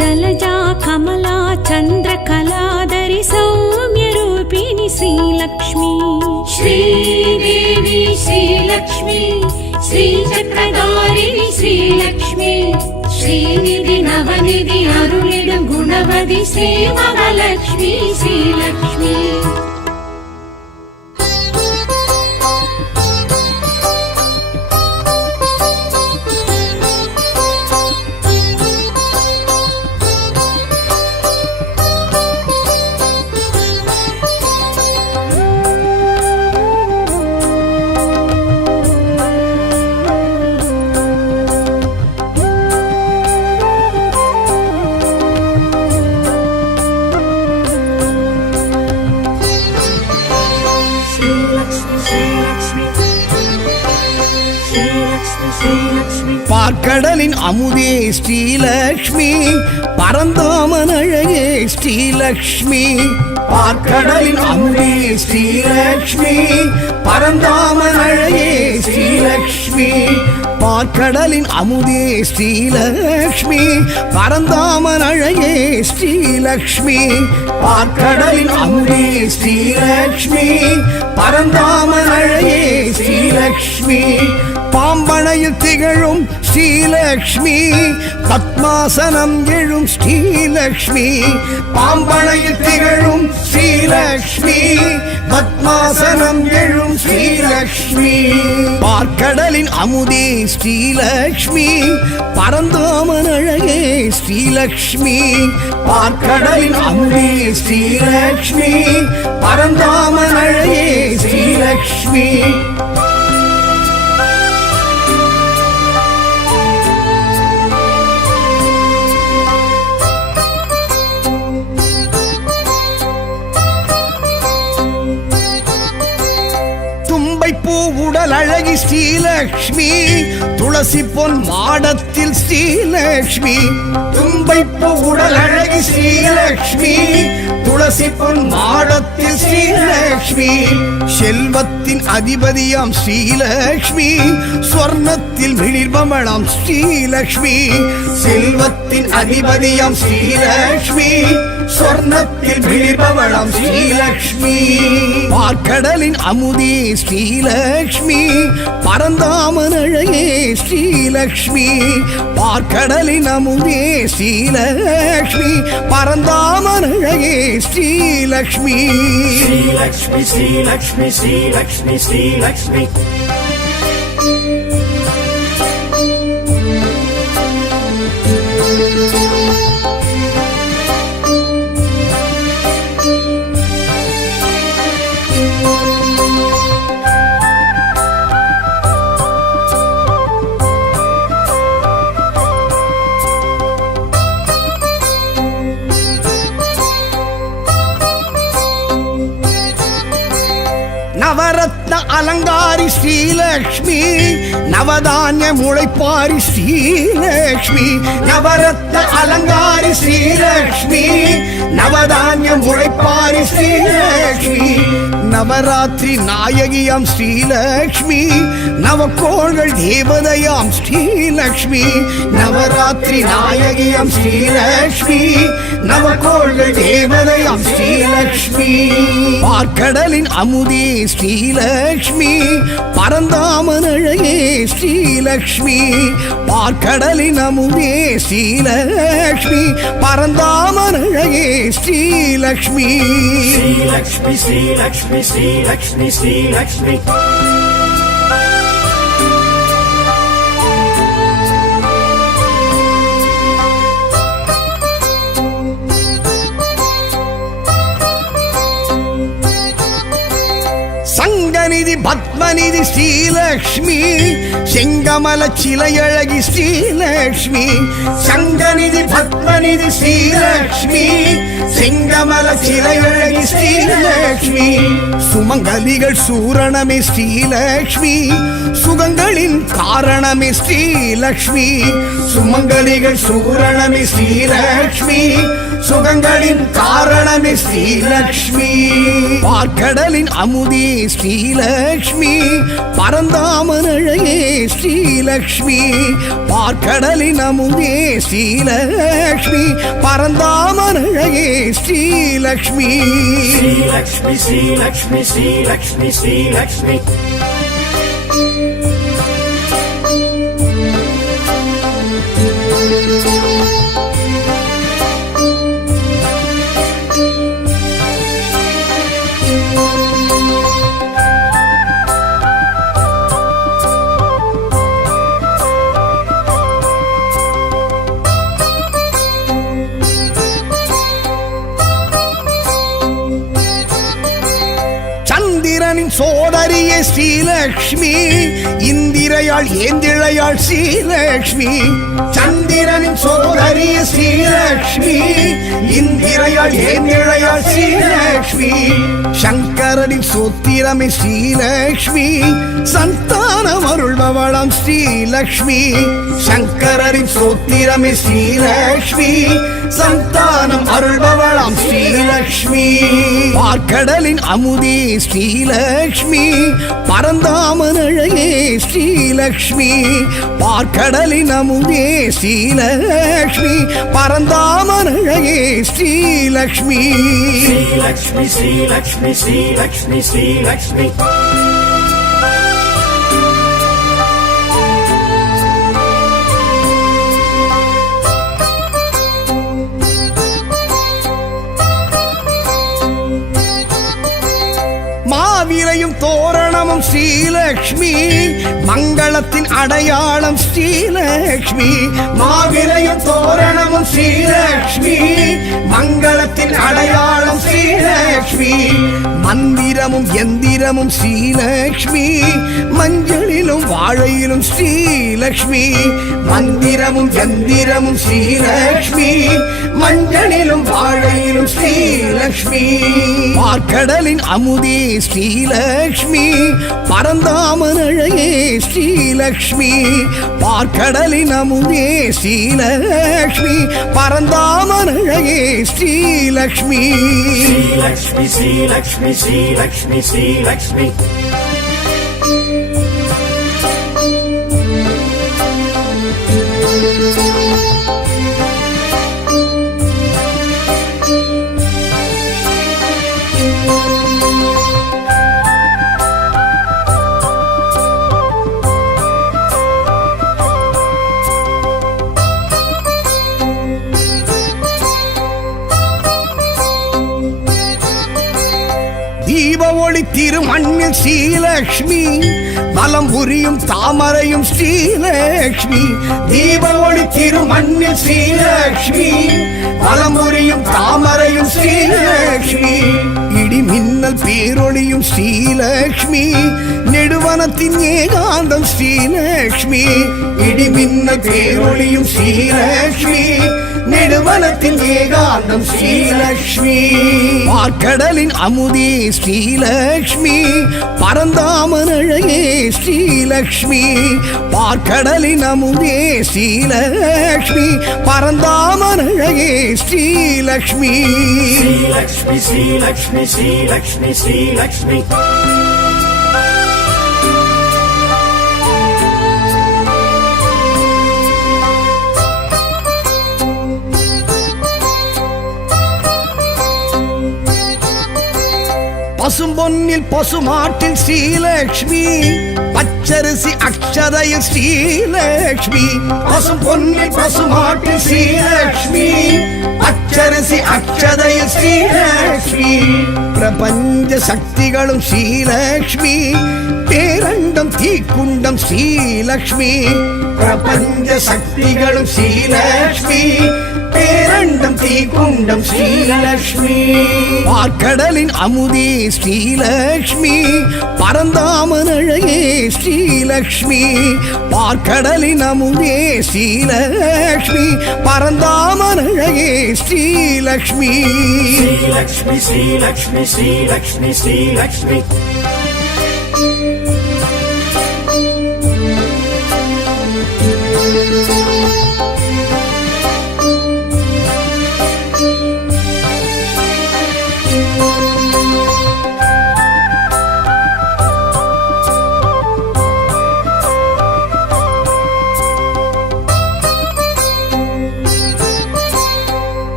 जलजा कमला चंद्रकलाधरी सौम्य रूपिणी श्रीलक्ष्मी श्रीदेवी श्रीलक्ष्मी श्रीचक्रधारिणी श्रीलक्ष्मी श्रीनिधि नवनिधि अरुளிடும் गुणवதி श्री महालक्ष्मी श्रीलक्ष्मी பார்க்கடலின் அமுதே ஸ்ரீலக்ஷ்மி பரந்தாமன் அழகே ஸ்ரீலக்ஷ்மி பார்க்கடலின் அமுதே ஸ்ரீலக்ஷ்மி பரந்தாமன் அழகே ஸ்ரீலக்ஷ்மி பார்க்கடலின் அமுதே ஸ்ரீலக்ஷ்மி பரந்தாமன் அழகே ஸ்ரீலக்ஷ்மி பார்க்கடலின் அமுதே ஸ்ரீலக்ஷ்மி பரந்தாமன் அழகே ஸ்ரீலக்ஷ்மி பாம்பனையில் திகழும் ஸ்ரீலக்ஷ்மி பத்மாசனம் எழும் ஸ்ரீலக்ஷ்மி பாம்பனையில் திகழும் ஸ்ரீலக்ஷ்மி பத்மாசனம் எழும் ஸ்ரீலக்ஷ்மி பார்க்கடலின் அமுதே ஸ்ரீலக்ஷ்மி பரந்தாமன் அழகே ஸ்ரீலக்ஷ்மி பார்க்கடலின் அமுதே ஸ்ரீலக்ஷ்மி பரந்தாமன் அழகே ஸ்ரீலக்ஷ்மி உடல் அழகி ஸ்ரீலக்ஷ்மி துளசி பொன் மாடத்தில் ஸ்ரீலக்ஷ்மி தும்பைப்பூ உடல் அழகி ஸ்ரீலக்ஷ்மி துளசி பொன் மாடத்தில் ஸ்ரீலக்ஷ்மி செல்வத்தின் அதிபதியாம் ஸ்ரீலக்ஷ்மி ஸ்வர்ணத்தில் சொர்ணத்தில் மிளிர்பவளாம் ஸ்ரீலக்ஷ்மி செல்வத்தின் அதிபதியாம் ஸ்ரீலக்ஷ்மி சொர்ணத்தில் மிளிர்பவளாம் ஸ்ரீலக்ஷ்மி பார்க்கடலின் அமுதே ஸ்ரீலக்ஷ்மி பரந்தாமன் அழகே ஸ்ரீலக்ஷ்மி பார்க்கடலின் அமுதே ஸ்ரீலக்ஷ்மி பரந்தாமன் அழகே ஸ்ரீலக்ஷ்மி ஸ்ரீலக்ஷ்மி ஸ்ரீலக்ஷ்மி ஸ்ரீலக்ஷ்மி ஸ்ரீலக்ஷ்மி நவரத்ன அலங்காரி ஸ்ரீலக்ஷ்மி நவதானிய முளைப்பாரி ஸ்ரீலக்ஷ்மி நவரத்ன அலங்காரி ஸ்ரீலக்ஷ்மி நவதானிய முளைப்பாரி ஸ்ரீலக்ஷ்மி நவராத்திரி நாயகியாம் ஸ்ரீலக்ஷ்மி நவக்கோள்கள் தேவதையாம் ஸ்ரீலக்ஷ்மி நவராத்திரி நாயகியாம் ஸ்ரீலக்ஷ்மி நவக்கோள்கள் தேவதையாம் ஸ்ரீலக்ஷ்மி பார்க்கடலின் அமுதே ஸ்ரீலக்ஷ்மி பரந்தாமன் அழகே ஸ்ரீலக்ஷ்மி பார்க்கடலின் அமுதே ஸ்ரீலக்ஷ்மி பரந்தாமன் அழகே ஸ்ரீலக்ஷ்மி ஸ்ரீலக்ஷ்மி ஸ்ரீலக்ஷ்மி ஸ்ரீலக்ஷ்மி ஸ்ரீலக்ஷ்மி சங்கநிதி பத்மநிதி ஸ்ரீலக்ஷ்மி செங்கமல சிலையழகி ஸ்ரீலக்ஷ்மி சங்கநிதி பத்மநிதி ஸ்ரீலக்ஷ்மி செங்கமல சிலையழகி ஸ்ரீலக்ஷ்மி சுமங்கலிகள் சூரணமே ஸ்ரீலக்ஷ்மி சுகங்களின் காரணமே ஸ்ரீலக்ஷ்மி சுமங்கலிகள் சூரணமே ஸ்ரீலக்ஷ்மி சுகங்களின் காரணமே ஸ்ரீலக்ஷ்மி பார்க்கடலின் அமுதே ஸ்ரீலக்ஷ்மி பரந்தாமன் அழகே ஸ்ரீலக்ஷ்மி பார்க்கடலின் அமுதே ஸ்ரீலக்ஷ்மி பரந்தாமன் அழகே ஸ்ரீலக்ஷ்மி ஸ்ரீலக்ஷ்மி ஸ்ரீலக்ஷ்மி ஸ்ரீலக்ஷ்மி ஸ்ரீலக்ஷ்மி சந்திரனின் சோதரியே ஸ்ரீலக்ஷ்மி இந்திரையாள் ஏந்திழையாள் ஸ்ரீலக்ஷ்மி சந்திரனின் சோதரியே ஸ்ரீலக்ஷ்மி இந்திரையாள் ஏந்திழையாள் ஸ்ரீலக்ஷ்மி சங்கரனின் சோத்திரமே ஸ்ரீலக்ஷ்மி சந்தானம் அருள்பவளாம் ஸ்ரீலக்ஷ்மி சங்கரனின் சோத்திரமே ஸ்ரீலக்ஷ்மி சந்தானம் அருள்பவளாம் ஸ்ரீலக்ஷ்மி பார்க்கடலின் அமுதே ஸ்ரீலக்ஷ்மி பரந்தாமன் அழகே ஸ்ரீலக்ஷ்மி பார்க்கடலின் அமுதே ஸ்ரீலக்ஷ்மி பரந்தாமன் அழகே ஸ்ரீலக்ஷ்மி ஸ்ரீலக்ஷ்மி ஸ்ரீலக்ஷ்மி ஸ்ரீலக்ஷ்மி ஸ்ரீலக்ஷ்மி மாவிரையும் தோரணமும் ஸ்ரீலக்ஷ்மி மங்களத்தின் அடையாளம் ஸ்ரீலக்ஷ்மி மாவிரையும் தோரணமும் ஸ்ரீலக்ஷ்மி மங்களத்தின் அடையாளம் ஸ்ரீலக்ஷ்மி மந்திரமும் எந்திரமும் ஸ்ரீலக்ஷ்மி மஞ்சளிலும் வாழையிலும் ஸ்ரீலக்ஷ்மி மந்திரமும் எந்திரமும் ஸ்ரீலக்ஷ்மி மஞ்சளிலும் வாழையிலும் ஸ்ரீலக்ஷ்மி பார்க்கடலின் அமுதே ஸ்ரீலக்ஷ்மி பரந்தாமன் அழகே ஸ்ரீலக்ஷ்மி பார்க்கடலின் அமுதே ஸ்ரீலக்ஷ்மி பரந்தாமன் அழகே ஸ்ரீலக்ஷ்மி ஸ்ரீலக்ஷ்மி ஸ்ரீலக்ஷ்மி ஸ்ரீலக்ஷ்மி ஸ்ரீலக்ஷ்மி திருமண்ணில் ஸ்ரீலக்ஷ்மி வலம் புரியும் தாமரையும் ஸ்ரீலக்ஷ்மி தீப ஒளி திருமண்ணில் ஸ்ரீலக்ஷ்மி வலம் புரியும் தாமரையும் ஸ்ரீலக்ஷ்மி இடி மின்னல் பேரொளியும் ஸ்ரீலக்ஷ்மி நெடுவனத்தின் ஏகாந்தம் ஸ்ரீலக்ஷ்மி இடி மின்னல் பேரொளியும் ஸ்ரீலக்ஷ்மி நெடுவனத்தின் ஏகாந்தம் ஸ்ரீலக்ஷ்மி பார்க்கடலின் அமுதே ஸ்ரீலக்ஷ்மி பரந்தாமன் அழகே ஸ்ரீலக்ஷ்மி பார்க்கடலின் அமுதே ஸ்ரீலக்ஷ்மி பரந்தாமன் அழகே ஸ்ரீலக்ஷ்மி ஸ்ரீலக்ஷ்மி ஸ்ரீலக்ஷ்மி ஸ்ரீலக்ஷ்மி ஸ்ரீலக்ஷ்மி பசும்பொன்னில் பசுமாட்டில் ஸ்ரீலக்ஷ்மி பச்சரிசி அக்ஷதையில் ஸ்ரீலக்ஷ்மி பசும்பொன்னில் பசுமாட்டில் ஸ்ரீலக்ஷ்மி பச்சரிசி அக்ஷதையில் ஸ்ரீலக்ஷ்மி பிரபஞ்ச சக்திகளும் ஸ்ரீலக்ஷ்மி பேரண்டம் தீக்குண்டம் ஸ்ரீலக்ஷ்மி பிரபஞ்ச சக்திகளும் ஸ்ரீலக்ஷ்மி பேரண்டம் தீக்குண்டம் ஸ்ரீலக்ஷ்மி பார்க்கடலின் அமுதே ஸ்ரீலக்ஷ்மி பரந்தாமன் அழகே ஸ்ரீலக்ஷ்மி பார்க்கடலின் அமுதே ஸ்ரீலக்ஷ்மி பரந்தாமன் அழகே ஸ்ரீலக்ஷ்மி ஸ்ரீலக்ஷ்மி ஸ்ரீலக்ஷ்மி ஸ்ரீலக்ஷ்மி ஸ்ரீலக்ஷ்மி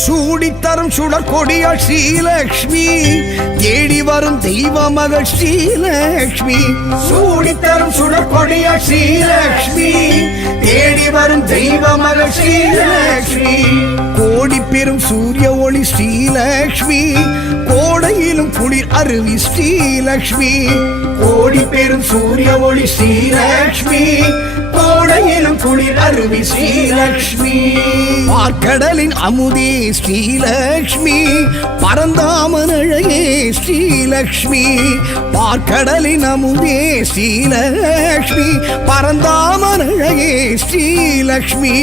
சூடித்தரும் சுடர் கொடியாள் ஸ்ரீலக்ஷ்மி தேடி வரும் தெய்வ மகள் ஸ்ரீலக்ஷ்மி சூடித்தரும் சுடர் கொடியாள் ஸ்ரீலக்ஷ்மி தேடி வரும் தெய்வ மகள் ஸ்ரீலக்ஷ்மி கோடி பெரும் சூரிய ஒளி ஸ்ரீலக்ஷ்மி கோடையிலும் குளிர் அருவி ஸ்ரீலக்ஷ்மி கோடி பெரும் சூரிய ஒளி ஸ்ரீலக்ஷ்மி கோடையிலும் குளிர் அருவி ஸ்ரீலக்ஷ்மி பார்க்கடலின் அமுதே ஸ்ரீலக்ஷ்மி பரந்தாமன் அழகே ஸ்ரீலக்ஷ்மி பார்க்கடலின் அமுதே ஸ்ரீலக்ஷ்மி பரந்தாமன் அழகே ஸ்ரீலக்ஷ்மி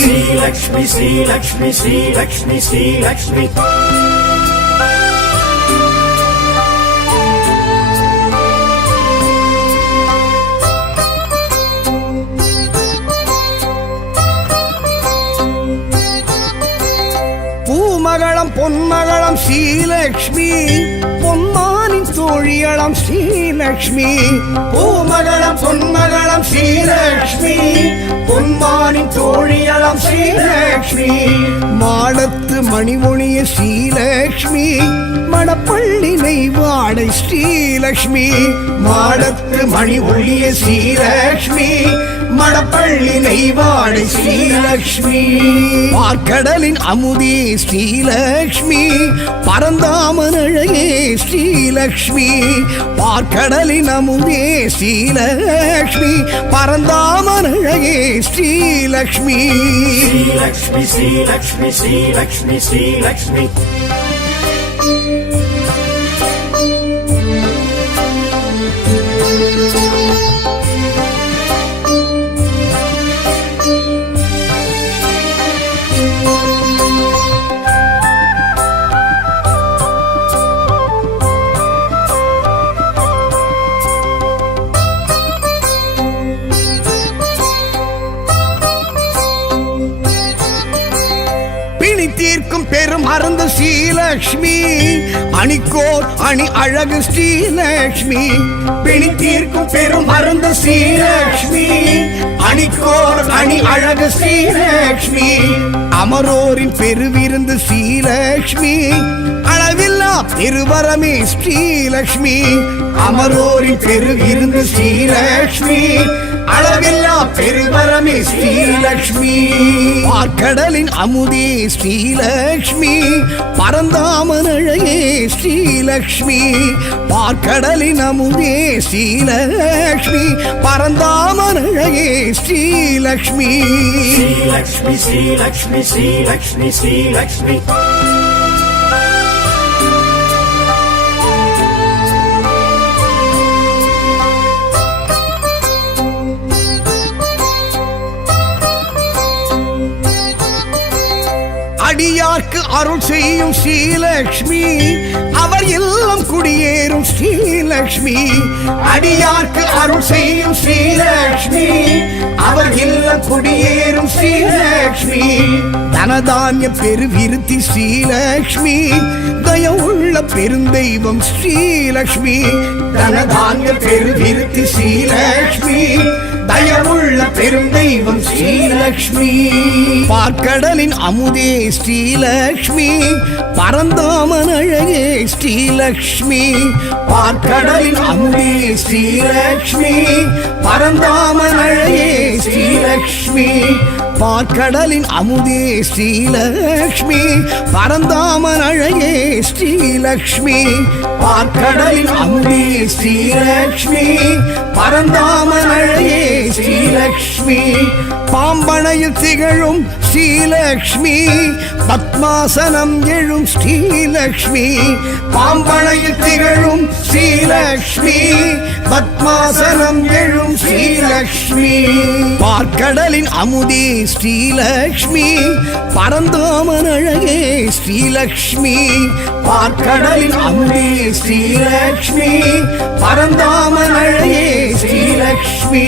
ஸ்ரீலக்ஷ்மி ஸ்ரீலக்ஷ்மி ஸ்ரீலக்ஷ்மி ஸ்ரீலக்ஷ்மி பூமகளம் பொன்மகளம் ஸ்ரீலக்ஷ்மி பொன்மானின் தோழியளம் ஸ்ரீலக்ஷ்மி பூமகளம் பொன்மகளம் ஸ்ரீலக்ஷ்மி பொன்மானின் தோழியளம் ஸ்ரீலக்ஷ்மி மாடத்து மணிமொழிய ஸ்ரீலக்ஷ்மி மடப்பள்ளி நெய்வாடை ஸ்ரீலக்ஷ்மி மாடத்து மணி ஒளிய ஸ்ரீலக்ஷ்மி மடப்பள்ளி நெய்வாடை ஸ்ரீலக்ஷ்மி பார்க்கடலின் அமுதே ஸ்ரீலக்ஷ்மி பரந்தாமன் அழகே ஸ்ரீலக்ஷ்மி பார்க்கடலின் அமுதே ஸ்ரீலக்ஷ்மி பரந்தாமன் அழகே ஸ்ரீலக்ஷ்மி ஸ்ரீலக்ஷ்மி ஸ்ரீலக்ஷ்மி ஸ்ரீலக்ஷ்மி ஸ்ரீலக்ஷ்மி தீர்க்கும் பெரும் மருந்து ஸ்ரீலக்ஷ்மி அணிக்கோர் அணி அழகு ஸ்ரீலக்ஷ்மி பிணி தீர்க்கும் பெரும் மருந்து ஸ்ரீலக்ஷ்மி அணி மணிக்கோர் அணி அழகு ஸ்ரீலக்ஷ்மி அமரோரின் பெருவிருந்து ஸ்ரீலக்ஷ்மி அளவில்லா பெருவரமே ஸ்ரீலக்ஷ்மி அமரோரின் பெருவிருந்து ஸ்ரீலக்ஷ்மி அளவில்லா பெருவரமே ஸ்ரீலக்ஷ்மி பார்க்கடலின் அமுதே ஸ்ரீலக்ஷ்மி பரந்தாமன் அழகே ஸ்ரீலக்ஷ்மி பார்க்கடலின் அமுதே ஸ்ரீலக்ஷ்மி பரந்தாமன் அழகே ஸ்ரீலக்ஷ்மி ஸ்ரீலக்ஷ்மி ஸ்ரீலக்ஷ்மி ஸ்ரீலக்ஷ்மி ஸ்ரீலக்ஷ்மி அடியார்க்கு அருள் செய்யும் ஸ்ரீலக்ஷ்மி அவர் இல்லம் குடியேறும் ஸ்ரீலக்ஷ்மி அடியார்க்கு அருள் செய்யும் ஸ்ரீலக்ஷ்மி அவர் இல்லம் குடியேறும் ஸ்ரீலக்ஷ்மி தனதானிய பெருவிருத்தி ஸ்ரீலக்ஷ்மி தயவுள்ள பெருந்தெய்வம் ஸ்ரீலக்ஷ்மி தனதானிய பெருவிருத்தி ஸ்ரீலக்ஷ்மி தயவுள்ள பெருந்தெய்வம் ஸ்ரீலக்ஷ்மி பார்க்கடலின் அமுதே ஸ்ரீலக்ஷ்மி பரந்தாமன் அழகே ஸ்ரீலக்ஷ்மி பார்க்கடலின் அமுதே ஸ்ரீலக்ஷ்மி பரந்தாமன் அழகே ஸ்ரீலக்ஷ்மி பார்க்கடலின் அமுதே ஸ்ரீலக்ஷ்மி பரந்தாமன் அழகே ஸ்ரீலக்ஷ்மி பார்க்கடலின் அமுதே ஸ்ரீலக்ஷ்மி பரந்தாமன் அழகே ஸ்ரீலக்ஷ்மி பாம்பனையில் திகழும் ஸ்ரீலக்ஷ்மி பத்மாசனம் எழும் ஸ்ரீலக்ஷ்மி பாம்பனையில் திகழும் ஸ்ரீலக்ஷ்மி பத்மாசனம் எழும் ஸ்ரீலக்ஷ்மி பார்க்கடலின் அமுதே ஸ்ரீலக்ஷ்மி பரந்தாமன் அழகே ஸ்ரீலக்ஷ்மி பார்க்கடலின் அமுதே ஸ்ரீலக்ஷ்மி பரந்தாமன் அழகே ஸ்ரீலக்ஷ்மி